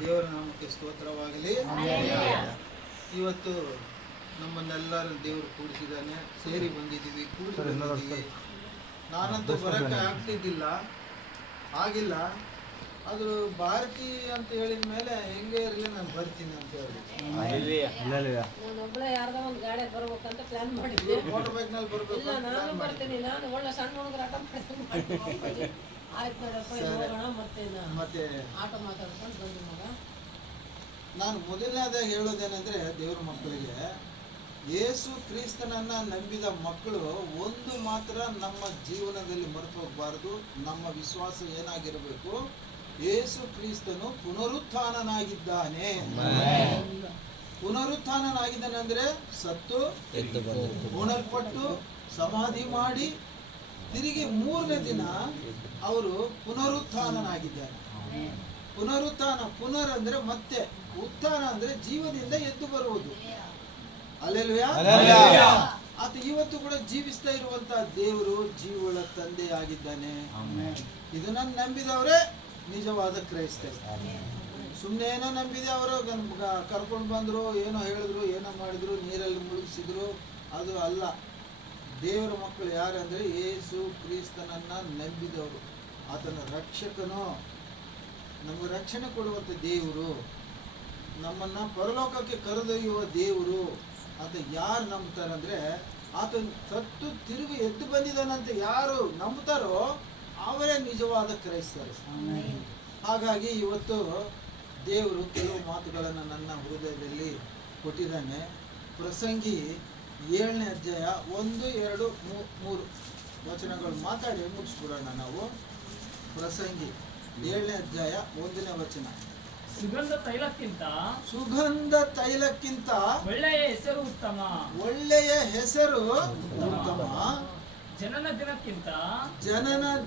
ದೇವರ ನಾಮಕ್ಕೆ ಸ್ತೋತ್ರವಾಗಲಿ. ಇವತ್ತು ನಮ್ಮನ್ನೆಲ್ಲರೂ ದೇವರು ಕೂಡಿಸಿದ್ದಾನೆ, ಸೇರಿ ಬಂದಿದ್ದೀವಿ, ಕೂಡಿ ಬಂದಿದ್ದೀವಿ. ನಾನಂತೂ ಬರೋಕ್ಕೆ ಆಗ್ತಿದ್ದಿಲ್ಲ, ಆಗಿಲ್ಲ. ಅದು ಭಾರತಿ ಅಂತ ಹೇಳಿದ ಮೇಲೆ ಹೆಂಗೆ ಇರಲಿ ನಾನು ಬರ್ತೀನಿ ಅಂತ ಹೇಳಿ ಮೋಟರ್ ಬೈಕ್ ನಲ್ಲಿ ಬರ್ಬೇಕು. ಮತ್ತೆ ನಾನು ಮೊದಲನೇದಾಗಿ ಹೇಳೋದೇನೆಂದ್ರೆ, ದೇವ್ರ ಮಕ್ಕಳಿಗೆ ಯೇಸು ಕ್ರಿಸ್ತನನ್ನ ನಂಬಿದ ಮಕ್ಕಳು ಒಂದು ಮಾತ್ರ ನಮ್ಮ ಜೀವನದಲ್ಲಿ ಮರೆತು ಹೋಗಬಾರದು. ನಮ್ಮ ವಿಶ್ವಾಸ ಏನಾಗಿರಬೇಕು? ಯೇಸು ಕ್ರಿಸ್ತನು ಪುನರುತ್ಥಾನನಾಗಿದ್ದಾನೆ. ಪುನರುತ್ಥಾನನಾಗಿದ್ದಾನೆ ಅಂದ್ರೆ ಸತ್ತು ಉಣಲ್ಪಟ್ಟು ಸಮಾಧಿ ಮಾಡಿ ತಿರುಗಿ 3ನೇ ದಿನ ಅವರು ಪುನರುತ್ಥಾನನಾಗಿದ್ದಾರೆ. ಪುನರುತ್ಥಾನ, ಪುನರ್ ಅಂದ್ರೆ ಮತ್ತೆ, ಉತ್ಥಾನ ಅಂದ್ರೆ ಜೀವದಿಂದ ಎದ್ದು ಬರುವುದು. ಹಲ್ಲೆಲೂಯಾ. ಆತ ಇವತ್ತು ಕೂಡ ಜೀವಿಸ್ತಾ ಇರುವಂತಹ ದೇವರು, ಜೀವಗಳ ತಂದೆ ಆಗಿದ್ದಾನೆ. ಇದನ್ನ ನಂಬಿದವರೇ ನಿಜವಾದ ಕ್ರೈಸ್ತರು. ಸುಮ್ಮನೆ ಏನೋ ನಂಬಿದೆ, ಅವರು ಕರ್ಕೊಂಡು ಬಂದ್ರು, ಏನೋ ಹೇಳಿದ್ರು, ಏನೋ ಮಾಡಿದ್ರು, ನೀರಲ್ಲಿ ಮುಳುಗಿಸಿದ್ರು, ಅದು ಅಲ್ಲ. ದೇವರ ಮಕ್ಕಳು ಯಾರಂದ್ರೆ ಯೇಸು ಕ್ರಿಸ್ತನನ್ನ ನಂಬಿದವರು. ಆತನ ರಕ್ಷಕನು, ನಮಗೆ ರಕ್ಷಣೆ ಕೊಡುವಂಥ ದೇವರು, ನಮ್ಮನ್ನ ಪರಲೋಕಕ್ಕೆ ಕರೆದೊಯ್ಯುವ ದೇವರು. ಆತ ಯಾರು ನಂಬ್ತಾರಂದ್ರೆ, ಆತ ಸತ್ತು ತಿರುಗಿ ಎದ್ದು ಬಂದಿದ್ದಾನಂತ ಯಾರು ನಂಬ್ತಾರೋ ಅವರೇ ನಿಜವಾದ ಕ್ರೈಸ್ತರು. ಹಾಗಾಗಿ ಇವತ್ತು ದೇವರು ಕೆಲವು ಮಾತುಗಳನ್ನು ನನ್ನ ಹೃದಯದಲ್ಲಿ ಕೊಟ್ಟಿದ್ದಾನೆ. ಪ್ರಸಂಗಿ 7ನೇ ಅಧ್ಯಾಯ 1, 2, 3 ವಚನಗಳು ಮಾತಾಡಿ ಮುಗಿಸ್ಬಿಡೋಣ ನಾವು. ಪ್ರಸಂಗಿ 7ನೇ ಅಧ್ಯಾಯ 1ನೇ ವಚನ. ಸುಗಂಧ ತೈಲಕ್ಕಿಂತ ಒಳ್ಳೆಯ ಹೆಸರು ಉತ್ತಮ. ಒಳ್ಳೆಯ ಹೆಸರು ಉತ್ತಮ. ಜನನ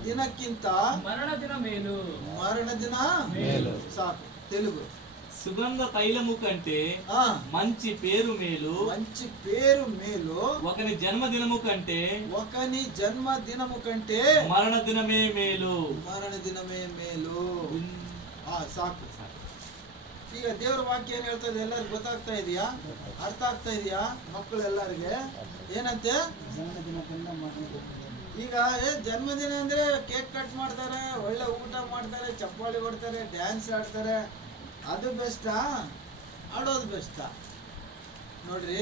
ದಿನಕ್ಕಿಂತ ಮರಣ ದಿನ ಮೇಲು. ಮರಣ ದಿನ ಮೇಲು. ಸಾಕು. తెలుగు. సుగంధ తైలము కంటే మంచి పేరు మేలు. మంచి పేరు మేలు. ఒకని జన్మదినము కంటే మరణ దినమే మేలు. మరణ దినమే మేలు. ಸಾಕು. ಈಗ ದೇವರ ವಾಕ್ಯ ಏನ್ ಹೇಳ್ತಾ ಇದೆ ಎಲ್ಲರಿಗೂ ಗೊತ್ತಾಗ್ತಾ ಇದೆಯಾ? ಅರ್ಥ ಆಗ್ತಾ ಇದೆಯಾ ಮಕ್ಕಳು ಎಲ್ಲರಿಗೆ? ಏನಂತೆ? ಈಗ ಜನ್ಮದಿನ ಅಂದ್ರೆ ಕೇಕ್ ಕಟ್ ಮಾಡ್ತಾರೆ, ಒಳ್ಳೆ ಊಟ ಮಾಡ್ತಾರೆ, ಚಪ್ಪಾಳಿ ಹೊಡ್ತಾರೆ, ಡ್ಯಾನ್ಸ್ ಆಡ್ತಾರೆ. ಅದು ಬೆಸ್ಟಾ? ಆಡೋದು ಬೆಸ್ಟಾ? ನೋಡ್ರಿ,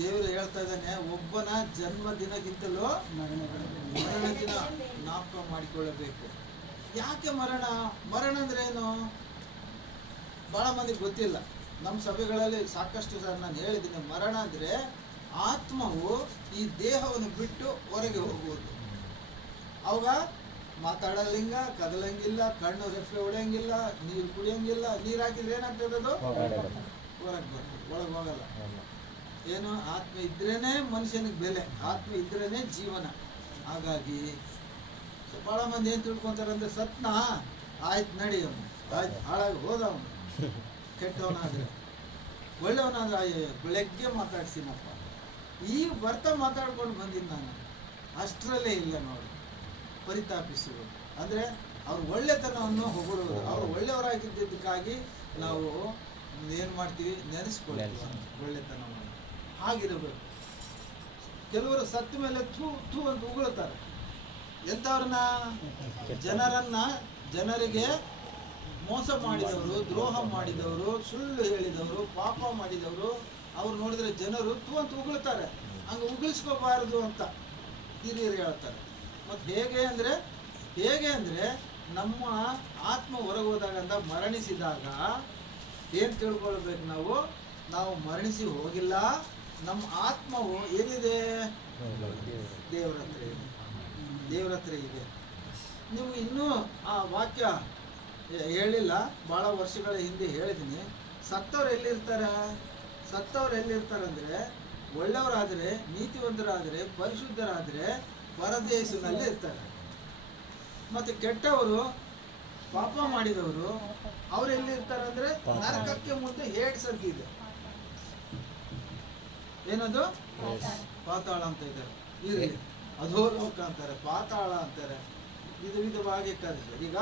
ದೇವರು ಹೇಳ್ತಾ ಇದ್ದಾನೆ, ಒಬ್ಬನ ಜನ್ಮದಿನಕ್ಕಿಂತಲೂ ಮರಣ ದಿನ ಜ್ಞಾಪಕ ಮಾಡಿಕೊಳ್ಳಬೇಕು. ಯಾಕೆ ಮರಣ? ಮರಣ ಅಂದ್ರೆ ಏನು? ಬಹಳ ಮಂದಿಗೆ ಗೊತ್ತಿಲ್ಲ. ನಮ್ಮ ಸಭೆಗಳಲ್ಲಿ ಸಾಕಷ್ಟು ಸಾರಿ ನಾನು ಹೇಳಿದ್ದೀನಿ, ಮರಣ ಅಂದ್ರೆ ಆತ್ಮವು ಈ ದೇಹವನ್ನು ಬಿಟ್ಟು ಹೊರಗೆ ಹೋಗುವುದು. ಅವಾಗ ಮಾತಾಡಲಿಂಗ, ಕದಲಂಗಿಲ್ಲ, ಕಣ್ಣು ರೆಫ್ಲೆ ಹೊಡೆಯಂಗಿಲ್ಲ, ನೀರು ಕುಡಿಯಂಗಿಲ್ಲ. ನೀರು ಹಾಕಿದ್ರೆ ಏನಾಗ್ತದೆ? ಅದು ಹೊರಗೆ ಬರ್ತದೆ, ಒಳಗೆ ಹೋಗಲ್ಲ. ಏನು? ಆತ್ಮ ಇದ್ರೇನೆ ಮನುಷ್ಯನಿಗೆ ಬೆಲೆ, ಆತ್ಮ ಇದ್ರೇನೆ ಜೀವನ. ಹಾಗಾಗಿ ಬಹಳ ಮಂದಿ ಏನ್ ತಿಳ್ಕೊಂತಾರೆ ಅಂದ್ರೆ, ಸತ್ನ ಆಯ್ತು ನಡಿ, ಅವನು ಆಯ್ತು ಹಾಳಾಗಿ ಹೋದವನು, ಕೆಟ್ಟವನಾದ್ರೆ. ಒಳ್ಳೆಯವನಾದ್ರೆ ಬೆಳಗ್ಗೆ ಮಾತಾಡ್ತೀನಪ್ಪ, ಈಗ ಬರ್ತಾ ಮಾತಾಡ್ಕೊಂಡು ಬಂದಿದ್ದು ನಾನು, ಅಷ್ಟರಲ್ಲೇ ಇಲ್ಲ ನೋಡಿ. ಪರಿತಾಪಿಸುವುದು ಅಂದ್ರೆ ಅವ್ರ ಒಳ್ಳೆತನವನ್ನು ಹೊಗಳುವುದು. ಅವ್ರು ಒಳ್ಳೆಯವರಾಗಿದ್ದಕ್ಕಾಗಿ ನಾವು ಏನ್ ಮಾಡ್ತೀವಿ? ನೆನೆಸ್ಕೊಳ್ತೀವಿ ಒಳ್ಳೆತನವನ್ನು. ಹಾಗಿರಬೇಕು. ಕೆಲವರು ಸತ್ತ ಮೇಲೆ ಥೂ ಥೂ ಅಂತ ಉಗುಳುತ್ತಾರೆ. ಎಂಥವ್ರನ್ನ? ಜನರಿಗೆ ಮೋಸ ಮಾಡಿದವರು, ದ್ರೋಹ ಮಾಡಿದವರು, ಸುಳ್ಳು ಹೇಳಿದವರು, ಪಾಪ ಮಾಡಿದವರು, ಅವ್ರು ನೋಡಿದ್ರೆ ಜನರು ಥೂ ಅಂತ ಉಗುಳ್ತಾರೆ. ಹಂಗೆ ಉಗಿಸ್ಕೋಬಾರದು ಅಂತ ಹಿರಿಯರು ಹೇಳ್ತಾರೆ. ಮತ್ತು ಹೇಗೆ ಅಂದ್ರೆ ನಮ್ಮ ಆತ್ಮ ಹೊರಗೆ ಹೋದಾಗಂತ ಮರಣಿಸಿದಾಗ ಏನು ತಿಳ್ಕೊಳ್ಬೇಕು ನಾವು ಮರಣಿಸಿ ಹೋಗಿಲ್ಲ. ನಮ್ಮ ಆತ್ಮವು ಎಲ್ಲಿದೆ? ದೇವರ ಹತ್ರ ಇದೆ. ನೀವು ಇನ್ನೂ ಆ ವಾಕ್ಯ ಹೇಳಿಲ್ಲ, ಭಾಳ ವರ್ಷಗಳ ಹಿಂದೆ ಹೇಳಿದ್ದೀನಿ. ಸತ್ತವ್ರು ಎಲ್ಲಿರ್ತಾರೆ ಅಂದರೆ, ಒಳ್ಳೆಯವರಾದರೆ, ನೀತಿವಂತರಾದರೆ, ಪರಿಶುದ್ಧರಾದರೆ ಪರದೇಶದಲ್ಲಿ ಇರ್ತಾರೆ. ಮತ್ತು ಕೆಟ್ಟವರು, ಪಾಪ ಮಾಡಿದವರು, ಅವ್ರು ಎಲ್ಲಿರ್ತಾರೆ ಅಂದರೆ ನರಕಕ್ಕೆ ಮುಂದೆ 2 ಸರ್ಗಿ ಇದೆ. ಏನದು? ಪಾತಾಳ ಅಂತ ಇದ್ದಾರೆ. ಇರಲಿ, ಅಧೋಲೋಕ ಅಂತಾರೆ, ಪಾತಾಳ ಅಂತಾರೆ, ವಿಧವಾಗಿ ಕರೀತಾರೆ. ಈಗ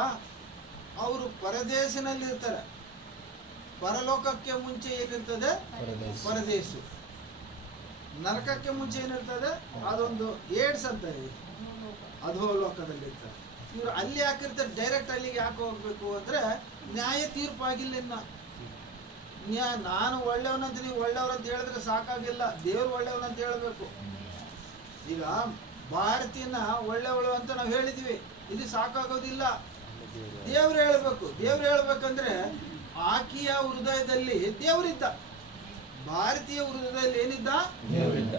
ಅವರು ಪರದೇಶನಲ್ಲಿ ಇರ್ತಾರೆ. ಪರಲೋಕಕ್ಕೆ ಮುಂಚೆ ಏನಿರ್ತದೆ? ಪರದೇಶ. ನರಕಕ್ಕೆ ಮುಂಚೆ ಏನಿರ್ತದೆ? ಅದೊಂದು ಏಡ್ಸ್ ಅಂತ ಇದೆ, ಅಧೋಲೋಕದಲ್ಲಿ ಇರ್ತಾರೆ. ಇವರು ಅಲ್ಲಿ ಹಾಕಿರ್ತಾರೆ, ಡೈರೆಕ್ಟ್ ಅಲ್ಲಿಗೆ ಯಾಕೆ ಹೋಗ್ಬೇಕು ಅಂದ್ರೆ ನ್ಯಾಯ ತೀರ್ಪು ಆಗಿಲ್ಲ ಇನ್ನ. ನಾನು ಒಳ್ಳೆಯವನಂತ ನೀವು ಒಳ್ಳೆಯವ್ರಂತ ಹೇಳಿದ್ರೆ ಸಾಕಾಗಿಲ್ಲ, ದೇವ್ರು ಒಳ್ಳೆಯವನಂತ ಹೇಳ್ಬೇಕು. ಈಗ ಭಾರತೀಯನ ಒಳ್ಳೆಯವಳು ಅಂತ ನಾವು ಹೇಳಿದ್ವಿ, ಇದು ಸಾಕಾಗೋದಿಲ್ಲ, ದೇವ್ರು ಹೇಳ್ಬೇಕು. ದೇವ್ರು ಹೇಳ್ಬೇಕಂದ್ರೆ ಆಕೆಯ ಹೃದಯದಲ್ಲಿ ದೇವರಿದ್ದ, ಭಾರತೀಯ ಹೃದಯದಲ್ಲಿ ಏನಿದ್ದ? ದೇವರಿದ್ದ.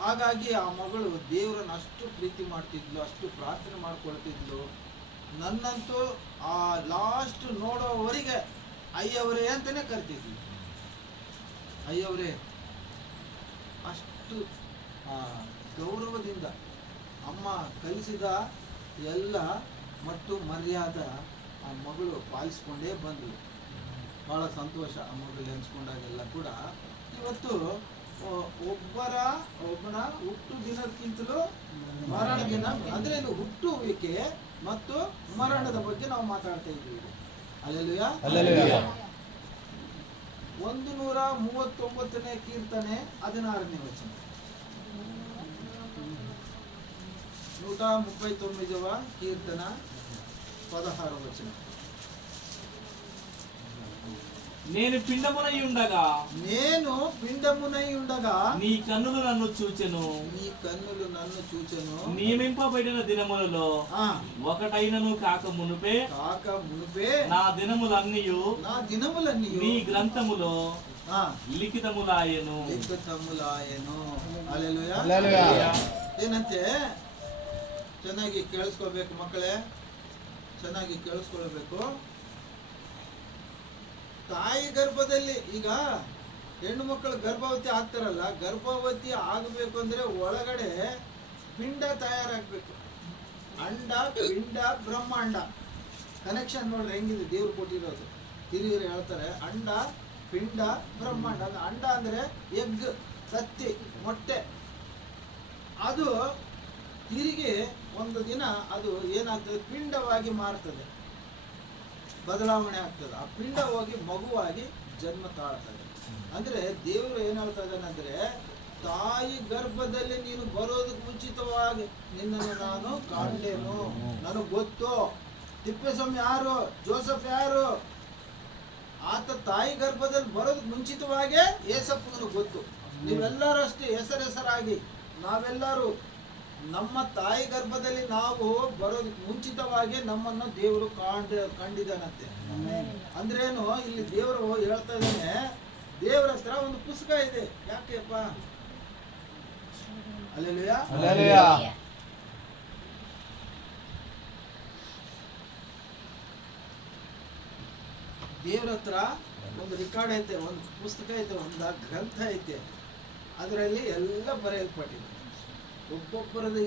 ಹಾಗಾಗಿ ಆ ಮಗಳು ದೇವರನ್ನು ಅಷ್ಟು ಪ್ರೀತಿ ಮಾಡ್ತಿದ್ಲು, ಅಷ್ಟು ಪ್ರಾರ್ಥನೆ ಮಾಡ್ಕೊಳ್ತಿದ್ಲು. ನನ್ನಂತೂ ಆ ಲಾಸ್ಟ್ ನೋಡೋವರೆಗೆ ಅಯ್ಯವರೇ ಅಂತಾನೆ ಕರಿತಿದ್ಲು. ಅಯ್ಯವರೇ, ಅಷ್ಟು ಗೌರವದಿಂದ ಅಮ್ಮ ಕಲಿಸಿದ ಎಲ್ಲ ಮತ್ತು ಮರ್ಯಾದೆ ಆ ಮಗಳು ಪಾಲಿಸ್ಕೊಂಡೇ ಬಂದಳು. ಬಹಳ ಸಂತೋಷ ಆ ಮಗಳು ನೆನೆಸ್ಕೊಂಡಾಗೆಲ್ಲ ಕೂಡ. ಇವತ್ತು ಒಬ್ಬನ ಹುಟ್ಟು ದಿನಕ್ಕಿಂತಲೂ ಮರಣ ದಿನ, ಅಂದ್ರೆ ಇದು ಹುಟ್ಟುವಿಕೆ ಮತ್ತು ಮರಣದ ಬಗ್ಗೆ ನಾವು ಮಾತಾಡ್ತಾ ಇದ್ದೀವಿ. ಹಲ್ಲೆಲೂಯಾ. 139ನೇ ಕೀರ್ತನೆ 16ನೇ ವಚನ. 139వ కీర్తన 16వ వచనం. నేను పిండమునై ఉండగా నీ కన్నులు నన్ను చూచెను. నియమింపబడిన దినములలో ఒకటైనను కాక మునుపే నా దినములన్నీయు నీ గ్రంథములో లిఖితములాయెను. హల్లెలూయా. ಏನಂತೆ? ಚೆನ್ನಾಗಿ ಕೇಳಿಸ್ಕೊಳ್ಬೇಕು ಮಕ್ಕಳೇ, ಚೆನ್ನಾಗಿ ಕೇಳಿಸ್ಕೊಳ್ಬೇಕು. ತಾಯಿ ಗರ್ಭದಲ್ಲಿ ಈಗ ಹೆಣ್ಣು ಮಕ್ಕಳು ಗರ್ಭವತಿ ಆಗ್ತಾರಲ್ಲ, ಗರ್ಭವತಿ ಆಗಬೇಕು ಅಂದ್ರೆ ಒಳಗಡೆ ಪಿಂಡ ತಯಾರಾಗಬೇಕು. ಅಂಡ, ಪಿಂಡ, ಬ್ರಹ್ಮಾಂಡ ಕನೆಕ್ಷನ್ ನೋಡ್ರಿ ಹೆಂಗಿದೆ ದೇವ್ರು ಕೊಟ್ಟಿರೋದು. ಹಿರಿಯರು ಹೇಳ್ತಾರೆ ಅಂಡ, ಪಿಂಡ, ಬ್ರಹ್ಮಾಂಡ. ಅಂಡ ಅಂದ್ರೆ ಎಗ್, ತತ್ತಿ, ಮೊಟ್ಟೆ. ಅದು ತಿರುಗಿ ಒಂದು ದಿನ ಅದು ಏನಾಗ್ತದೆ? ಪಿಂಡವಾಗಿ ಮಾರ್ತದೆ, ಬದಲಾವಣೆ ಆಗ್ತದೆ. ಆ ಪಿಂಡ ಹೋಗಿ ಮಗುವಾಗಿ ಜನ್ಮ ತಾಳ್ತದೆ. ಅಂದ್ರೆ ದೇವರು ಏನ್ ಹೇಳ್ತಾ ಇದ್ದಾನೆ ಅಂದ್ರೆ, ತಾಯಿ ಗರ್ಭದಲ್ಲಿ ನೀನು ಬರೋದಕ್ಕೆ ಮುಂಚಿತವಾಗಿ ನಿನ್ನನ್ನು ನಾನು ಕಾಣ್ಲೇನು, ನನಗೆ ಗೊತ್ತು. ತಿಪ್ಪೇಸ್ವಾಮಿ ಯಾರು, ಜೋಸಫ್ ಯಾರು, ಆತ ತಾಯಿ ಗರ್ಭದಲ್ಲಿ ಬರೋದಕ್ಕೆ ಮುಂಚಿತವಾಗೇ ಏಸಪ್ಪನಿಗೆ ಗೊತ್ತು. ನೀವೆಲ್ಲರೂ ಅಷ್ಟೇ ಹೆಸರಾಗಿ ನಾವೆಲ್ಲರೂ ನಮ್ಮ ತಾಯಿ ಗರ್ಭದಲ್ಲಿ ನಾವು ಬರೋದಕ್ಕೆ ಮುಂಚಿತವಾಗಿ ನಮ್ಮನ್ನು ದೇವರು ಕಂಡಿದ್ದಾನಂತೆ. ಅಂದ್ರೇನು? ಇಲ್ಲಿ ದೇವರು ಹೇಳ್ತಾ ಇದ್ದಾನೆ, ದೇವರ ಹತ್ರ ಒಂದು ಪುಸ್ತಕ ಇದೆ. ಯಾಕೆಪ್ಪ? ಹಲ್ಲೆಲೂಯಾ. ದೇವರ ಹತ್ರ ಒಂದು ರೆಕಾರ್ಡ್ ಐತೆ, ಒಂದು ಪುಸ್ತಕ ಐತೆ, ಒಂದು ಗ್ರಂಥ ಐತೆ. ಅದರಲ್ಲಿ ಎಲ್ಲ ಬರೆಯಲ್ಪಟ್ಟಿದೆ, ಒಬ್ಬೊಬ್ಬರದ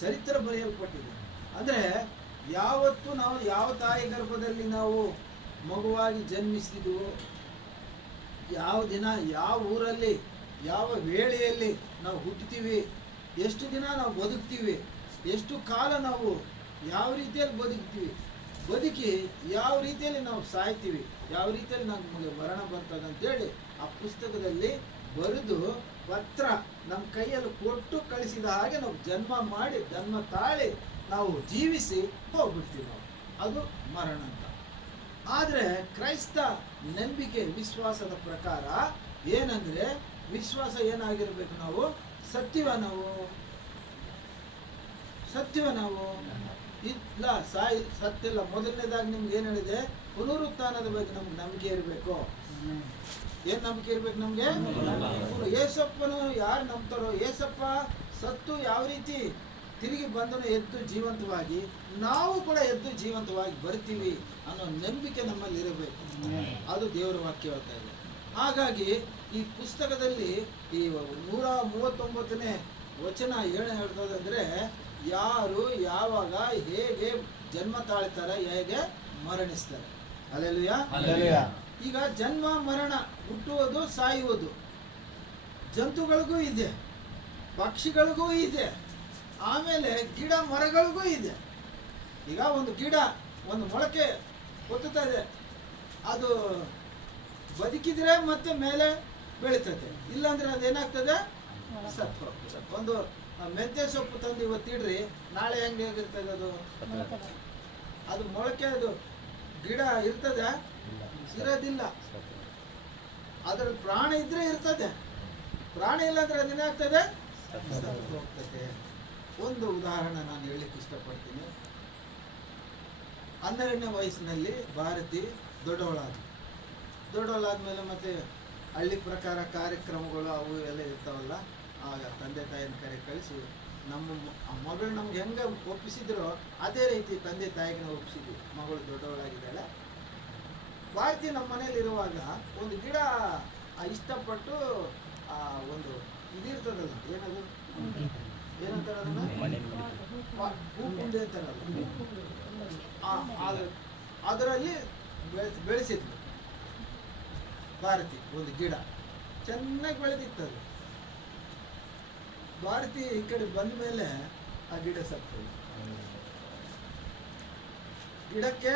ಚರಿತ್ರೆ ಬರೆಯಲ್ಪಟ್ಟಿದೆ. ಅಂದ್ರೆ ಯಾವತ್ತು ನಾವು ಯಾವ ತಾಯಿ ಗರ್ಭದಲ್ಲಿ ನಾವು ಮಗುವಾಗಿ ಜನ್ಮಿಸಿದ್ವು, ಯಾವ ದಿನ, ಯಾವ ಊರಲ್ಲಿ, ಯಾವ ವೇಳೆಯಲ್ಲಿ ನಾವು ಹುಟ್ಟುತ್ತೀವಿ, ಎಷ್ಟು ದಿನ ನಾವು ಬದುಕ್ತೀವಿ, ಎಷ್ಟು ಕಾಲ ನಾವು ಯಾವ ರೀತಿಯಲ್ಲಿ ಬದುಕಿ ಯಾವ ರೀತಿಯಲ್ಲಿ ನಾವು ಸಾಯ್ತೀವಿ, ಯಾವ ರೀತಿಯಲ್ಲಿ ನಮಗೆ ಮರಣ ಬರ್ತದೆ ಅಂತೇಳಿ ಆ ಪುಸ್ತಕದಲ್ಲಿ ಬರೆದು ಪತ್ರ ನಮ್ಮ ಕೈಯಲ್ಲಿ ಕೊಟ್ಟು ಕಳಿಸಿದ ಹಾಗೆ ನಾವು ಜನ್ಮ ಮಾಡಿ, ಜನ್ಮ ತಾಳಿ ನಾವು ಜೀವಿಸಿ ಹೋಗ್ಬಿಡ್ತೀವಿ ನಾವು. ಅದು ಮರಣ ಅಂತ. ಆದರೆ ಕ್ರೈಸ್ತ ನಂಬಿಕೆ ವಿಶ್ವಾಸದ ಪ್ರಕಾರ ಏನಂದ್ರೆ, ವಿಶ್ವಾಸ ಏನಾಗಿರ್ಬೇಕು? ನಾವು ಸತ್ಯವ ನಾವು ಇಲ್ಲ, ಸತ್ಯ ಇಲ್ಲ. ಮೊದಲನೇದಾಗಿ ನಿಮ್ಗೆ ಏನ್ ಹೇಳಿದೆ? ಪುನರುತ್ಥಾನದ ಬಗ್ಗೆ ನಮ್ಗೆ ನಂಬಿಕೆ ಇರಬೇಕು. ಏನ್ ನಂಬಿಕೆ ಇರ್ಬೇಕು ನಮ್ಗೆ? ಏಸಪ್ಪನು ಯಾರು ನಂಬ್ತಾರೋ, ಏಸಪ್ಪ ಸತ್ತು ಯಾವ ರೀತಿ ತಿರುಗಿ ಬಂದನು ಎದ್ದು ಜೀವಂತವಾಗಿ, ನಾವು ಕೂಡ ಎದ್ದು ಜೀವಂತವಾಗಿ ಬರ್ತೀವಿ ಅನ್ನೋ ನಂಬಿಕೆ ನಮ್ಮಲ್ಲಿ ಇರಬೇಕು. ಅದು ದೇವರ ವಾಕ್ಯ ಹೇಳ್ತಾ ಇದೆ. ಹಾಗಾಗಿ ಈ ಪುಸ್ತಕದಲ್ಲಿ ಈ 139ನೇ ವಚನ ಏನು ಹೇಳ್ತದಂದ್ರೆ, ಯಾರು ಯಾವಾಗ ಹೇಗೆ ಜನ್ಮ ತಾಳ್ತಾರೆ, ಹೇಗೆ ಮರಣಿಸ್ತಾರೆ. ಹಲ್ಲೆಲೂಯಾ. ಈಗ ಜನ್ಮ ಮರಣ, ಹುಟ್ಟುವುದು ಸಾಯುವುದು ಜಂತುಗಳಿಗೂ ಇದೆ, ಪಕ್ಷಿಗಳಿಗೂ ಇದೆ, ಆಮೇಲೆ ಗಿಡ ಮರಗಳಿಗೂ ಇದೆ. ಈಗ ಒಂದು ಗಿಡ ಒಂದು ಮೊಳಕೆ ಒತ್ತುತ್ತಾ ಇದೆ, ಅದು ಬದುಕಿದ್ರೆ ಮತ್ತೆ ಮೇಲೆ ಬೆಳೀತದೆ, ಇಲ್ಲಾಂದ್ರೆ ಅದೇನಾಗ್ತದೆ, ಸತ್ತು ಹೋಗ್ತದೆ. ಒಂದು ಮೆಂತ್ಯ ಸೊಪ್ಪು ತಂದು ಇವತ್ತಿಡ್ರಿ, ನಾಳೆ ಹೆಂಗೆ ಹೇಗಿರ್ತದೆ ಅದು? ಅದು ಮೊಳಕೆ, ಅದು ಗಿಡ ಇರ್ತದೆ, ಇರೋದಿಲ್ಲ. ಅದ್ರ ಪ್ರಾಣ ಇದ್ರೆ ಇರ್ತದೆ, ಪ್ರಾಣ ಇಲ್ಲಾಂದ್ರೆ ಅದೇನಾಗ್ತದೆ, ಸತ್ತು ಹೋಗ್ತದೆ. ಒಂದು ಉದಾಹರಣೆ ನಾನು ಹೇಳಲಿಕ್ಕೆ ಇಷ್ಟಪಡ್ತೀನಿ. 12ನೇ ವಯಸ್ಸಿನಲ್ಲಿ ಭಾರತಿ ದೊಡ್ಡವಳಾದ್ಮೇಲೆ ಮತ್ತೆ ಹಳ್ಳಿ ಪ್ರಕಾರ ಕಾರ್ಯಕ್ರಮಗಳು ಅವು ಎಲ್ಲ ಇರ್ತಾವಲ್ಲ, ಆಗ ತಂದೆ ತಾಯಿನ ಕರೆ ಕಳಿಸಿ ನಮ್ಮ ಮಗಳು ನಮ್ಗೆ ಹೆಂಗೆ ಒಪ್ಪಿಸಿದ್ರು ಅದೇ ರೀತಿ ತಂದೆ ತಾಯಿಗೆ ನಾವು ಒಪ್ಪಿಸಿದ್ವಿ. ಮಗಳು ದೊಡ್ಡವಳಾಗಿದ್ದಾಳೆ. ಭಾರತಿ ನಮ್ಮ ಮನೇಲಿ ಇರುವಾಗ ಒಂದು ಗಿಡ ಇಷ್ಟಪಟ್ಟು ಒಂದು ಇದಿರ್ತದಲ್ಲ, ಏನದು, ಏನಂತಾರೆ ಅದನ್ನ, ಹೂಕುಂಡೆ ಅಂತಾರಲ್ಲ, ಅದರಲ್ಲಿ ಬೆಳೆಸಿದ್ಲು ಭಾರತಿ. ಒಂದು ಗಿಡ ಚೆನ್ನಾಗಿ ಬೆಳೆದಿತ್ತದು. ಭಾರತಿ ಈ ಕಡೆ ಬಂದ ಮೇಲೆ ಆ ಗಿಡ ಸತ್ತೋಯ್ತು. ಗಿಡಕ್ಕೆ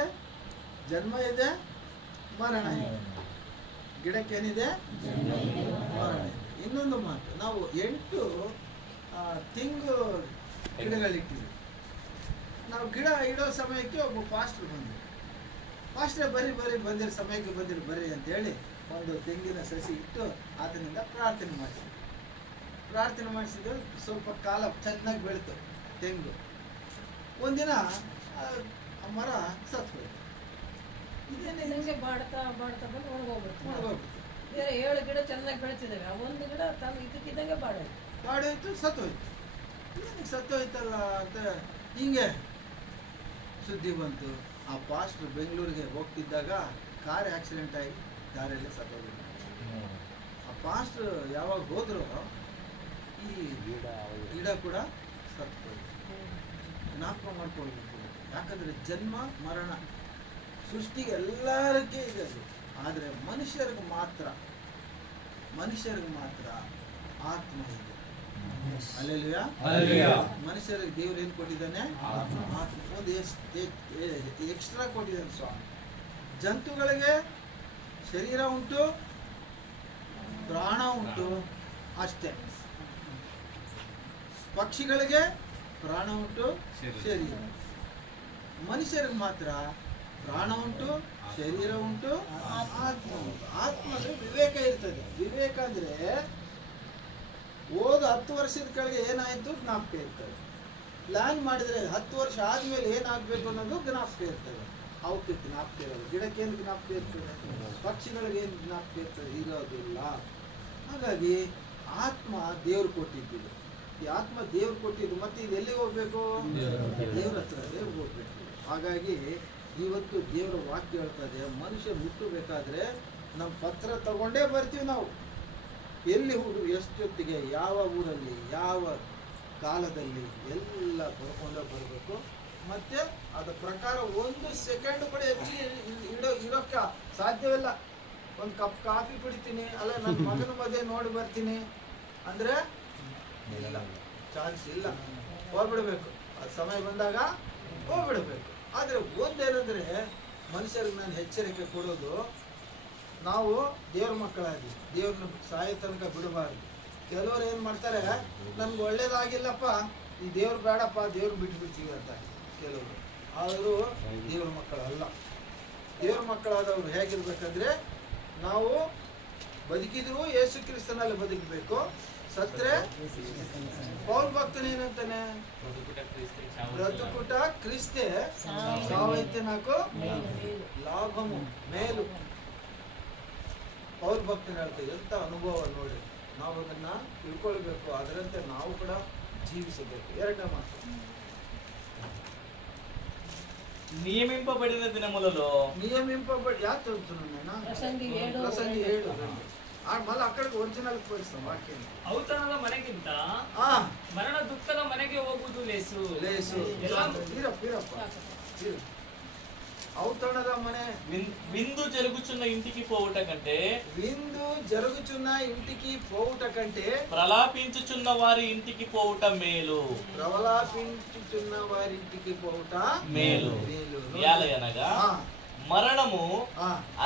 ಜನ್ಮ ಇದೆ, ಮರಣ ಇದೆ. ಗಿಡಕ್ಕೇನಿದೆ, ಮರಣ ಇದೆ. ಇನ್ನೊಂದು ಮಾತು, ನಾವು 8 ತಿಂಗು ಗಿಡಗಳಿಟ್ಟಿದ್ವಿ. ನಾವು ಗಿಡ ಇಡೋ ಸಮಯಕ್ಕೆ ಒಬ್ಬ ಪಾಸ್ಟರ್ ಬಂದರು. ಪಾಸ್ಟ್ರೆ ಬರ್ರಿ ಬಂದಿರೋ ಸಮಯಕ್ಕೆ ಬಂದಿರಿ ಬರ್ರಿ ಅಂತೇಳಿ ಒಂದು ತೆಂಗಿನ ಸಸಿ ಇಟ್ಟು ಆತನಿಂದ ಪ್ರಾರ್ಥನೆ ಮಾಡಿಸಿದ್ರು. ಸ್ವಲ್ಪ ಕಾಲ ಚೆನ್ನಾಗಿ ಬೆಳೀತು ತೆಂಗು. ಒಂದಿನ ಮರ ಸತ್ತು ಹೋಯ್ತು. ಇದೇನೇ ಬಾಡ್ತಾ ಬಂದು ಒಣಗೋಗ್ಬಿಡ್ತು. ಬೇರೆ 7 ಗಿಡ ಚೆನ್ನಾಗಿ ಬೆಳೆತಿದ್ದಾವೆ, ಆ ಒಂದು ಗಿಡ ತಾನು ಇದಕ್ಕಿದ್ದಂಗೆ ಬಾಡೋಯ್ತು, ಸತ್ತೋಯ್ತು. ಏನಕ್ಕೆ ಸತ್ತೋಯ್ತಲ್ಲ ಅಂತ ಹಿಂಗೆ ಸುದ್ದಿ ಬಂತು. ಆ ಪಾಸ್ಟರ್ ಬೆಂಗಳೂರಿಗೆ ಹೋಗ್ತಿದ್ದಾಗ ಕಾರ್ ಆಕ್ಸಿಡೆಂಟ್ ಆಗಿ ದಾರಿಯಲ್ಲೇ ಸತ್ತೋಗಿದ್ದ. ಆ ಪಾಸ್ಟರ್ ಯಾವಾಗ ಹೋದ್ರು ಈ ಗಿಡ ಕೂಡ ಸತ್ತೋಯ್ತು. ಜ್ಞಾಪಕ ಮಾಡ್ಕೊಳ್ಬೇಕು. ಯಾಕಂದ್ರೆ ಜನ್ಮ ಮರಣ ಸೃಷ್ಟಿಗೆ ಎಲ್ಲರಿಗೂ ಇದೆ ಅದು. ಆದರೆ ಮನುಷ್ಯರಿಗೆ ಮಾತ್ರ ಆತ್ಮ ಇದೆ. ಅಲ್ಲೆಲ್ಲೂಯಾ. ಮನುಷ್ಯರಿಗೆ ದೇವ್ರು ಏನ್ ಕೊಟ್ಟಿದ್ದಾನೆ? ಆತ್ಮ. ಒಂದು ಎಕ್ಸ್ಟ್ರಾ ಕೊಟ್ಟಿದ್ದಾನೆ ಸ್ವಾಮಿ. ಜಂತುಗಳಿಗೆ ಶರೀರ ಉಂಟು, ಪ್ರಾಣ ಉಂಟು, ಅಷ್ಟೇ. ಪಕ್ಷಿಗಳಿಗೆ ಪ್ರಾಣ ಉಂಟು, ಶರೀರ. ಮನುಷ್ಯರಿಗೆ ಮಾತ್ರ ಪ್ರಾಣ ಉಂಟು, ಶರೀರ ಉಂಟು, ಆತ್ಮ ಉಂಟು. ಆತ್ಮ ಅಂದ್ರೆ ವಿವೇಕ ಇರ್ತದೆ. ವಿವೇಕ ಅಂದ್ರೆ ಓದು 10 ವರ್ಷದ ಕೆಳಗೆ ಏನಾಯ್ತು ಜ್ಞಾಪಕ ಇರ್ತದೆ. ಪ್ಲಾನ್ ಮಾಡಿದ್ರೆ 10 ವರ್ಷ ಆದ್ಮೇಲೆ ಏನಾಗಬೇಕು ಅನ್ನೋದು ಜ್ಞಾಪಕ ಇರ್ತದೆ. ಅವಕ್ಕೆ ಜ್ಞಾಪಕ ಇರೋದು. ಗಿಡಕ್ಕೇನು ಜ್ಞಾಪಕ ಇರ್ತದೆ, ಪಕ್ಷಿಗಳಿಗೆ ಏನು ಜ್ಞಾಪಕ ಇರ್ತದೆ, ಇರೋದಿಲ್ಲ. ಹಾಗಾಗಿ ಆತ್ಮ ದೇವ್ರು ಕೊಟ್ಟಿದ್ದು. ಈ ಆತ್ಮ ದೇವ್ರು ಕೊಟ್ಟಿದ್ದು. ಮತ್ತೆ ಇದು ಎಲ್ಲಿಗೆ ಹೋಗ್ಬೇಕು? ದೇವ್ರ ಹತ್ರನೇ ಹೋಗ್ಬೇಕು. ಹಾಗಾಗಿ ಇವತ್ತು ದೇವರ ವಾಕ್ಯ ಹೇಳ್ತದೆ, ಮನುಷ್ಯ ಮುಟ್ಟಬೇಕಾದ್ರೆ ನಮ್ಮ ಪತ್ರ ತಗೊಂಡೇ ಬರ್ತೀವಿ ನಾವು. ಎಲ್ಲಿ ಹೋಗಿ ಎಷ್ಟೊತ್ತಿಗೆ, ಯಾವ ಊರಲ್ಲಿ, ಯಾವ ಕಾಲದಲ್ಲಿ ಎಲ್ಲ ಬರ್ಕೊಂಡೇ ಬರಬೇಕು. ಮತ್ತೆ ಅದ್ರ ಪ್ರಕಾರ 1 ಸೆಕೆಂಡ್ ಕೂಡ ಹೆಚ್ಚಿಗೆ ಇಡೋಕ್ಕೆ ಸಾಧ್ಯವಿಲ್ಲ. ಒಂದು ಕಪ್ ಕಾಫಿ ಕುಡಿತೀನಿ, ಅಲ್ಲ ನನ್ನ ಮಗನ ಮದುವೆ ನೋಡಿ ಬರ್ತೀನಿ ಅಂದ್ರೆ ಇಲ್ಲ, ಚಾನ್ಸ್ ಇಲ್ಲ. ಹೋಗ್ಬಿಡ್ಬೇಕು. ಅದು ಸಮಯ ಬಂದಾಗ ಹೋಗ್ಬಿಡ್ಬೇಕು. ಆದರೆ ಒಂದೇನಂದ್ರೆ ಮನುಷ್ಯರಿಗೆ ನಾನು ಎಚ್ಚರಿಕೆ ಕೊಡೋದು, ನಾವು ದೇವ್ರ ಮಕ್ಕಳಾಗಿ ದೇವ್ರನ್ನ ಸಾಯ ತನಕ ಬಿಡಬಾರ್ದು. ಕೆಲವರು ಏನು ಮಾಡ್ತಾರೆ, ನನ್ಗೆ ಒಳ್ಳೇದಾಗಿಲ್ಲಪ್ಪ, ಈ ದೇವ್ರು ಬೇಡಪ್ಪ, ದೇವ್ರು ಬಿಟ್ಬಿಡ್ತೀವಿ ಅಂತ ಕೆಲವರು. ಅವರು ದೇವ್ರ ಮಕ್ಕಳಲ್ಲ. ದೇವ್ರ ಮಕ್ಕಳಾದವರು ಹೇಗಿರ್ಬೇಕಂದ್ರೆ, ನಾವು ಬದುಕಿದ್ರು ಯೇಸು ಕ್ರಿಸ್ತನಲ್ಲಿ ಬದುಕಬೇಕು, ಸತ್ರೆ ಪೌಲ್ ಭಕ್ತನೇನಂತಾನೆ, ಬ್ರತುಕುಟ ಕ್ರಿಸ್ತೆ ಸಾವೈತೆ ನಾಕು ಲಾಭಮು ಮೇಲು. ಪೌಲ್ ಭಕ್ತನ ಹೇಳ್ತೇವೆ. ಎಂತ ಅನುಭವ ನೋಡಿ. ನಾವು ಅದನ್ನ ತಿಳ್ಕೊಳ್ಬೇಕು, ಅದರಂತೆ ನಾವು ಕೂಡ ಜೀವಿಸಬೇಕು. 2ನೇ ಮಾತು, నియమింపబడిన దినములలో యాद చదువుతున్నాను ప్రసంగి 7 మళ్ళీ అక్కడికి ఒరిజినల్ పోయిస్తాం వాక్యం. ಔತಣದ ಮನೆಗಿಂತ ಮರಣ ದುಃಖದ ಮನೆಗೆ ಹೋಗುವುದು ಲೇಸು. ఔతణದ మనే విందు జరుగుచున్న ఇంటికి పోవుట కంటే విందు జరుగుచున్న ఇంటికి పోవుట కంటే ప్రలాపించుచున్న వారి ఇంటికి పోవుట మేలు. ప్రలాపించుచున్న వారి ఇంటికి పోవుట మేలు. ఎలాగనగా మరణము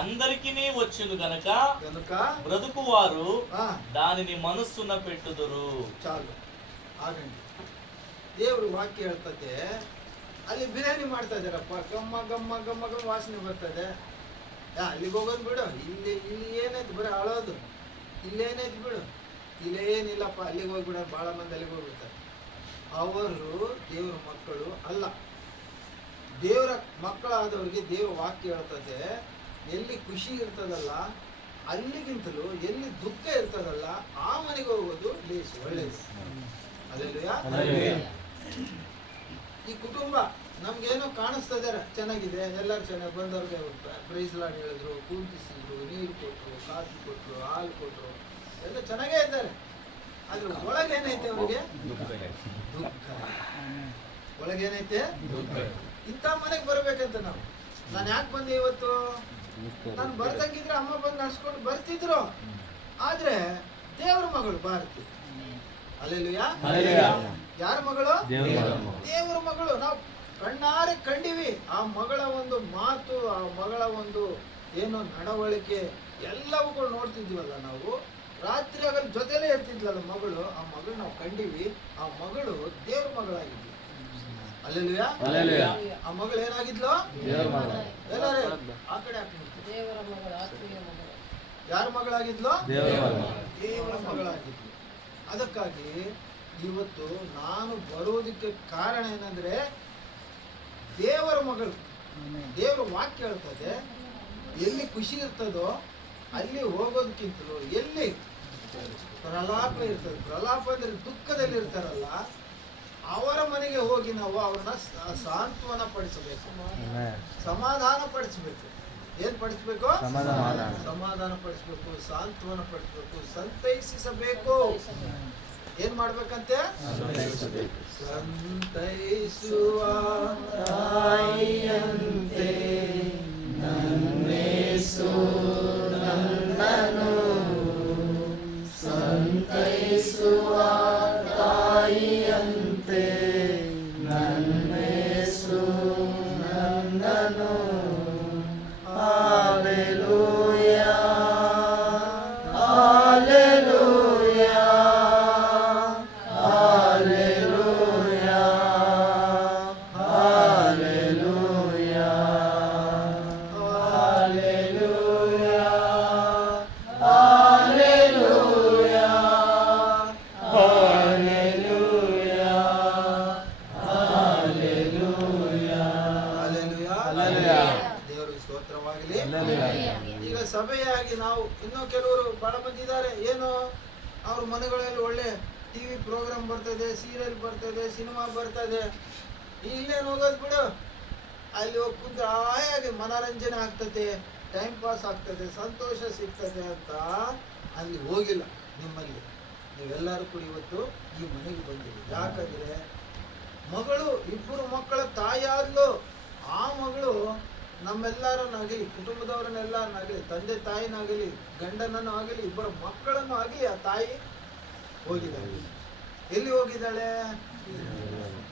అందరికీ వచ్చును గనక బ్రతుకువారు దానిని ಮನಸ್ಸುನ పెట్టుదురు. చాలు ಆಗಂడి. ದೇವರು ವಾಕ್ಯ ಹೇಳ್ತದೆ, ಅಲ್ಲಿ ಬಿರಿಯಾನಿ ಮಾಡ್ತಾ ಇದಾರಪ್ಪ, ಗಮ್ಮ ಗಮ್ಮ ಗಮ್ಮ ಗಮ್ಮ ವಾಸನೆ ಬರ್ತದೆ, ಅಲ್ಲಿಗೆ ಹೋಗೋದು ಬಿಡು, ಇಲ್ಲಿ ಏನೈತಿ ಬರೀ ಅಳೋದು, ಇಲ್ಲೇನೈತಿ ಬಿಡು, ಇಲ್ಲೇನಿಲ್ಲಪ್ಪ, ಅಲ್ಲಿಗೆ ಹೋಗ್ಬಿಡ, ಭಾಳ ಮಂದಿ ಅಲ್ಲಿಗೆ ಹೋಗ್ಬಿಡ್ತಾರೆ. ಅವರು ದೇವ್ರ ಮಕ್ಕಳು ಅಲ್ಲ. ದೇವರ ಮಕ್ಕಳಾದವರಿಗೆ ದೇವ್ರ ವಾಕ್ಯ ಹೇಳ್ತದೆ, ಎಲ್ಲಿ ಖುಷಿ ಇರ್ತದಲ್ಲ ಅಲ್ಲಿಗಿಂತಲೂ ಎಲ್ಲಿ ದುಃಖ ಇರ್ತದಲ್ಲ ಆ ಮನೆಗೆ ಹೋಗೋದು ಲೇಸು, ಒಳ್ಳೇದು. ಈ ಕುಟುಂಬ ನಮ್ಗೇನೋ ಕಾಣಿಸ್ತಾ ಇದಾರೆ, ಚೆನ್ನಾಗಿದೆ, ಎಲ್ಲರೂ ಚೆನ್ನಾಗಿ ಬಂದವ್ರಿಗೆ ಪ್ರೈಸ್ ಲಾಡ್ ಹೇಳಿದ್ರು, ಕೂತಿಸಿದ್ರು, ನೀರು ಕೊಟ್ಟರು, ಕಾಫಿ ಕೊಟ್ಟರು, ಹಾಲು ಕೊಟ್ಟರು, ಎಲ್ಲ ಚೆನ್ನಾಗೇ ಇದ್ದಾರೆ. ಆದ್ರೆ ಒಳಗೇನೈತೆ ಅವ್ರಿಗೆ ದುಃಖ. ಒಳಗೇನೈತೆ ಇಂಥ ಮನೆಗೆ ಬರ್ಬೇಕಂತ ನಾವು. ನಾನು ಯಾಕೆ ಬಂದೆ ಇವತ್ತು? ನಾನು ಬರ್ದಂಗಿದ್ರೆ ಅಮ್ಮ ಬಂದು ನಡ್ಸ್ಕೊಂಡು ಬರ್ತಿದ್ರು. ಆದ್ರೆ ದೇವ್ರ ಮಗಳು ಭಾರತಿ, ಅಲ್ಲೆಲ್ಲೂಯಾ, ಯಾರ ಮಗಳು? ದೇವರ ಮಗಳು. ನಾವು ಕಣ್ಣಾರೆ ಕಂಡಿವಿ ಆ ಮಗಳ ಒಂದು ಮಾತು, ಆ ಮಗಳ ಒಂದು ಏನೋ ನಡವಳಿಕೆ ಎಲ್ಲವುಗಳು ನೋಡ್ತಿದ್ವಲ್ಲ ನಾವು. ರಾತ್ರಿ ಆಗಲ್ ಜೊತೆಲೇ ಇರ್ತಿದ್ಲಲ್ಲ ಮಗಳು. ಆ ಮಗಳು ನಾವು ಕಂಡಿವಿ. ಆ ಮಗಳು ದೇವ್ರ ಮಗಳಾಗಿದ್ವಿ. ಅಲ್ಲೆಲ್ಲೂಯಾ. ಆ ಮಗಳು ಏನಾಗಿದ್ಲು? ಎಲ್ಲರೇ ಆ ಕಡೆ ದೇವರ ಮಗಳು, ಆತ್ಮೀಯ ಮಗಳು. ಯಾರ ಮಗಳಾಗಿದ್ಲು? ದೇವರ ಮಗಳಾಗಿದ್ಲು. ಅದಕ್ಕಾಗಿ ಇವತ್ತು ನಾನು ಬರೋದಕ್ಕೆ ಕಾರಣ ಏನಂದ್ರೆ ದೇವರ ಮಗಳು. ದೇವರ ವಾಕ್ಯ ಹೇಳ್ತದೆ, ಎಲ್ಲಿ ಖುಷಿ ಇರ್ತದೋ ಅಲ್ಲಿ ಹೋಗೋದಕ್ಕಿಂತಲೂ ಎಲ್ಲಿ ಪ್ರಲಾಪ ಇರ್ತದೆ, ಪ್ರಲಾಪ ಅಂದ್ರೆ ದುಃಖದಲ್ಲಿ ಇರ್ತಾರಲ್ಲ ಅವರ ಮನೆಗೆ ಹೋಗಿ ನಾವು ಅವ್ರನ್ನ ಸಾಂತ್ವನ ಪಡಿಸಬೇಕು, ಸಮಾಧಾನ ಪಡಿಸಬೇಕು. ಏನ್ ಪಡಿಸ್ಬೇಕು? ಸಮಾಧಾನ ಪಡಿಸ್ಬೇಕು, ಸಾಂತ್ವನ ಪಡಿಸ್ಬೇಕು, ಸಂತೈಸಿಸಬೇಕು. ಏನ್ ಮಾಡ್ಬೇಕಂತೆ? ಸಂತೈಸುವ ತಾಯಿಯಂತೆ ನನ್ನೇಸು ನನ್ನನು, ಸಂತೈಸುವ ತಾಯಿಯಂತೆ ನನ್ನೇಸು ನನ್ನನು. Hallelujah, Hallelujah, Hallelujah, Hallelujah, Hallelujah, Hallelujah, ಈಗ ಸಭೆಯಾಗಿ ನಾವು ಇನ್ನೂ ಕೆಲವರು ಬಹಳ ಮಂದಿ ಇದ್ದಾರೆ. ಏನು ಅವ್ರ ಮನೆಗಳಲ್ಲಿ ಒಳ್ಳೆ ಟಿವಿ ಪ್ರೋಗ್ರಾಮ್ ಬರ್ತದೆ, ಸೀರಿಯಲ್ ಬರ್ತದೆ, ಸಿನಿಮಾ ಬರ್ತದೆ, ಇಲ್ಲೇನು ಹೋಗೋದು ಬಿಡು, ಅಲ್ಲಿ ಹೋಗಿ ಕುಂತ ಆಯಾಗಿ ಮನೋರಂಜನೆ ಆಗ್ತದೆ, ಟೈಮ್ ಪಾಸ್ ಆಗ್ತದೆ, ಸಂತೋಷ ಸಿಗ್ತದೆ ಅಂತ ಅಲ್ಲಿ ಹೋಗಿಲ್ಲ. ನಿಮ್ಮಲ್ಲಿ ನೀವೆಲ್ಲರೂ ಕೂಡ ಇವತ್ತು ಈ ಮನೆಗೆ ಬಂದಿರಿ. ಯಾಕಂದ್ರೆ ಮಗಳು ಇಬ್ಬರು ಮಕ್ಕಳ ತಾಯಿ ಆದ್ಲು. ಆ ಮಗಳು ನಮ್ಮೆಲ್ಲರನ್ನಾಗಲಿ, ಕುಟುಂಬದವರನ್ನೆಲ್ಲರನ್ನಾಗಲಿ, ತಂದೆ ತಾಯಿನಾಗಲಿ, ಗಂಡನನ್ನು ಆಗಲಿ, ಇಬ್ಬರ ಮಕ್ಕಳನ್ನು ಆಗಲಿ ಆ ತಾಯಿ ಹೋಗಿದ್ದಾಳೆ. ಎಲ್ಲಿ ಹೋಗಿದ್ದಾಳೆ?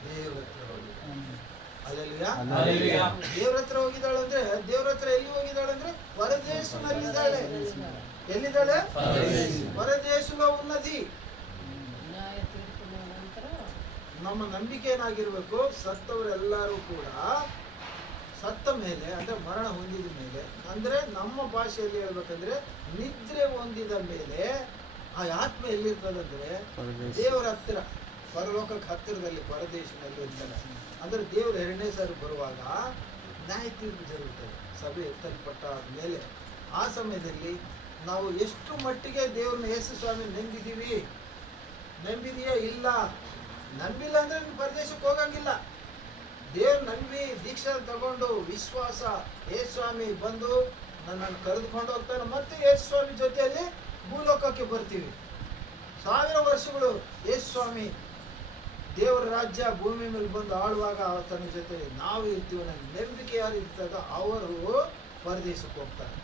ದೇವ್ರ ಹತ್ರ ಹೋಗಿದ್ದಾಳೆ. ದೇವ್ರ ಹತ್ರ ಹೋಗಿದ್ದಾಳೆ ಅಂದ್ರೆ, ದೇವ್ರ ಹತ್ರ ಎಲ್ಲಿ ಹೋಗಿದ್ದಾಳೆ ಅಂದ್ರೆ ಪರದೇಶನಲ್ಲಿದ್ದಾಳೆ. ಎಲ್ಲಿದ್ದಾಳೆ? ಪರದೇಶದ ಉನ್ನತಿ. ನಮ್ಮ ನಂಬಿಕೆ ಏನಾಗಿರ್ಬೇಕು? ಸತ್ತವರೆಲ್ಲರೂ ಕೂಡ ಸತ್ತ ಮೇಲೆ ಅಂದ್ರೆ ಮರಣ ಹೊಂದಿದ ಮೇಲೆ, ಅಂದ್ರೆ ನಮ್ಮ ಭಾಷೆಯಲ್ಲಿ ಹೇಳ್ಬೇಕಂದ್ರೆ ನಿದ್ರೆ ಹೊಂದಿದ ಮೇಲೆ ಆ ಆತ್ಮ ಎಲ್ಲಿರ್ತದಂದ್ರೆ ದೇವರ ಹತ್ತಿರ, ಪರಲೋಕಕ್ಕೆ ಹತ್ತಿರದಲ್ಲಿ ಪರದೇಶನಲ್ಲಿ ಇರ್ತಾರೆ. ಅಂದ್ರೆ ದೇವರು ಎರಡನೇ ಸಾರಿ ಬರುವಾಗ ನ್ಯಾಯ ತೀರ್ಪು ಜరుగుತ್ತದೆ. ಸಭೆ ಎತ್ತಲ್ಪಟ್ಟ ಮೇಲೆ ಆ ಸಮಯದಲ್ಲಿ ನಾವು ಎಷ್ಟು ಮಟ್ಟಿಗೆ ದೇವ್ರನ್ನ ಯೇಸು ಸ್ವಾಮಿ ನಂಬಿದೀವಿ, ನಂಬಿದೆಯಾ ಇಲ್ಲ? ನಂಬಿಲ್ಲ ಅಂದ್ರೆ ಪರದೇಶಕ್ಕೆ ಹೋಗಂಗಿಲ್ಲ. ದೇವ್ರು ನಂಬಿ ದೀಕ್ಷೆ ತಗೊಂಡು ವಿಶ್ವಾಸ, ಯೇಸು ಸ್ವಾಮಿ ಬಂದು ನನ್ನನ್ನು ಕರೆದುಕೊಂಡು ಹೋಗ್ತಾನೆ, ಮತ್ತೆ ಯೇಸು ಸ್ವಾಮಿ ಜೊತೆಯಲ್ಲಿ ಭೂಲೋಕಕ್ಕೆ ಬರ್ತೀವಿ. 1000 ವರ್ಷಗಳು ಯೇಸು ಸ್ವಾಮಿ ದೇವರ ರಾಜ್ಯ ಭೂಮಿ ಮೇಲೆ ಬಂದು ಆಳುವಾಗ ತನ್ನ ಜೊತೆ ನಾವು ಇರ್ತೀವಿ ಅನ್ನೋ ನಂಬಿಕೆ ಯಾರು ಇರ್ತದೋ ಅವರು ಪರದೇಶಕ್ಕೆ ಹೋಗ್ತಾರೆ.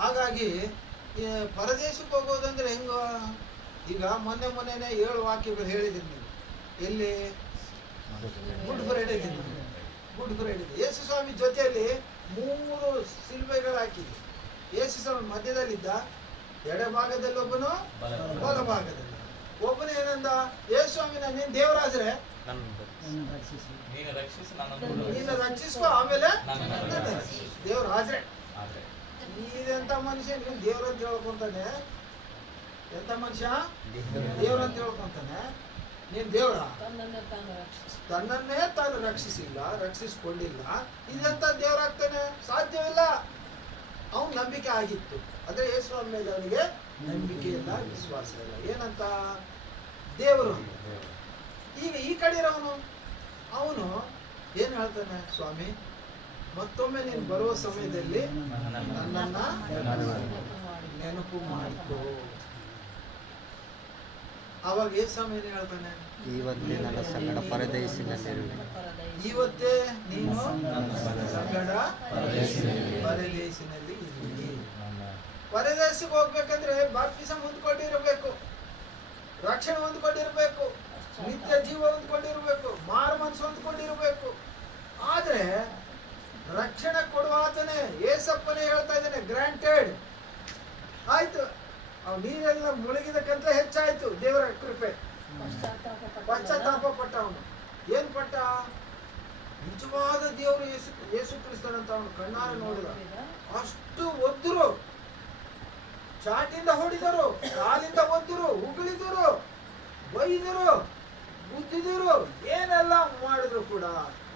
ಹಾಗಾಗಿ ಈ ಪರದೇಶಕ್ಕೆ ಹೋಗೋದಂದ್ರೆ ಹೆಂಗ? ಈಗ ಮೊನ್ನೆನೇ 7 ವಾಕ್ಯಗಳು ಹೇಳಿದ್ದೀನಿ ನೀವು. ಎಲ್ಲಿ? ಗುಡ್ ಫ್ರೈಡೆ ದಿನ. ಗುಡ್ ಫ್ರೈಡೆ ಯೇಸು ಸ್ವಾಮಿ ಜೊತೆಯಲ್ಲಿ 3 ಸಿಲ್ವೆಗಳು ಹಾಕಿದೆ. ಯೇಸು ಸ್ವಾಮಿ ಮಧ್ಯದಲ್ಲಿದ್ದ, ಎಡಭಾಗದಲ್ಲಿ ಒಬ್ಬನು, ಬಲಭಾಗದಲ್ಲಿ ಒಬ್ಬನು. ಏನಂದ? ಯೇಸು ಸ್ವಾಮಿ ನೀನು ದೇವರಾದ್ರೆ ನೀನು ರಕ್ಷಿಸ್ಕೊ, ಆಮೇಲೆ ದೇವರಾದ್ರೆ. ಇದಂತ ಮನುಷ್ಯ ನೀನು ದೇವ್ರಂತ ಹೇಳ್ಕೊಂತಾನೆ. ಎಂತ ಮನುಷ್ಯ ದೇವ್ರಂತ ಹೇಳ್ಕೊಂತಾನೆ. ನೀನ್ ದೇವ್ರ? ತನ್ನನ್ನೇ ತಾನು ರಕ್ಷಿಸಿಲ್ಲ, ರಕ್ಷಿಸ್ಕೊಂಡಿಲ್ಲ. ಇದೆಂತ ದೇವರಾಗ್ತಾನೆ? ಸಾಧ್ಯವಿಲ್ಲ. ಅವನು ನಂಬಿಕೆ ಆಗಿತ್ತು, ಆದ್ರೆ ಯೇಸು ಸ್ವಾಮಿ ಮೇಲೆ ಅವನಿಗೆ ನಂಬಿಕೆ ಇಲ್ಲ, ವಿಶ್ವಾಸ ಇಲ್ಲ. ಏನಂತ? ದೇವರು. ಈಗ ಈ ಕಡೆ ಇರೋವನು ಅವನು ಏನ್ ಹೇಳ್ತಾನೆ? ಸ್ವಾಮಿ ಮತ್ತೊಮ್ಮೆ ನೀನು ಬರುವ ಸಮಯದಲ್ಲಿ ನನ್ನನ್ನ ನೆನಪು ಮಾಡಿಕೊ. ಅವಾಗ ಯೇಸು ಸ್ವಾಮಿ ಏನ್ ಹೇಳ್ತಾನೆ? ಇವತ್ತೇ ನನ್ನ ಸಂಗಡ ಪರದೇಶಿನಲ್ಲಿ, ಇವತ್ತೇ ನೀನು ಸಂಗಡ ಪರದೇಶಿನಲ್ಲಿ ಇರುವಿ. ಪರದೇಶಕ್ಕೆ ಹೋಗ್ಬೇಕಂದ್ರೆ ಬಾಪ್ತಿಸಂ ಹೊಂದ್ಕೊಂಡಿರಬೇಕು, ರಕ್ಷಣೆ ಹೊಂದ್ಕೊಂಡಿರ್ಬೇಕು, ನಿತ್ಯ ಜೀವ ಹೊಂದ್ಕೊಂಡಿರ್ಬೇಕು, ಮಾರು ಮನಸ್ಸು ಹೊಂದ್ಕೊಂಡಿರ್ಬೇಕು. ಆದ್ರೆ ರಕ್ಷಣೆ ಕೊಡುವಾತನೇ ಏಸಪ್ಪನೇ ಹೇಳ್ತಾ ಇದ್ದಾನೆ, ಗ್ರಾಂಟೆಡ್ ಆಯ್ತು. ಅವ್ ನೀರೆಲ್ಲ ಮುಳುಗಿದಕ್ಕಂತ ಹೆಚ್ಚಾಯ್ತು ದೇವರ ಕೃಪೆ. ಪಶ್ಚಾತ್ತಾಪ ಪಟ್ಟ ಅವನು. ಏನ್ ಪಟ್ಟ? ನಿಜವಾದ ದೇವರು ಯೇಸು ಕ್ರಿಸ್ತನಂತ ಅವನು ಕಣ್ಣಾರ ನೋಡಿದ. ಅಷ್ಟು ಒದ್ದರು, ಚಾಟಿಂದ ಹೊಡಿದರು, ಕಾಲಿಂದ ಒದ್ದರು, ಉಗುಳಿದರು, ಬೈದರು, ಬುದ್ಧಿದರು, ಏನೆಲ್ಲ ಮಾಡಿದ್ರು ಕೂಡ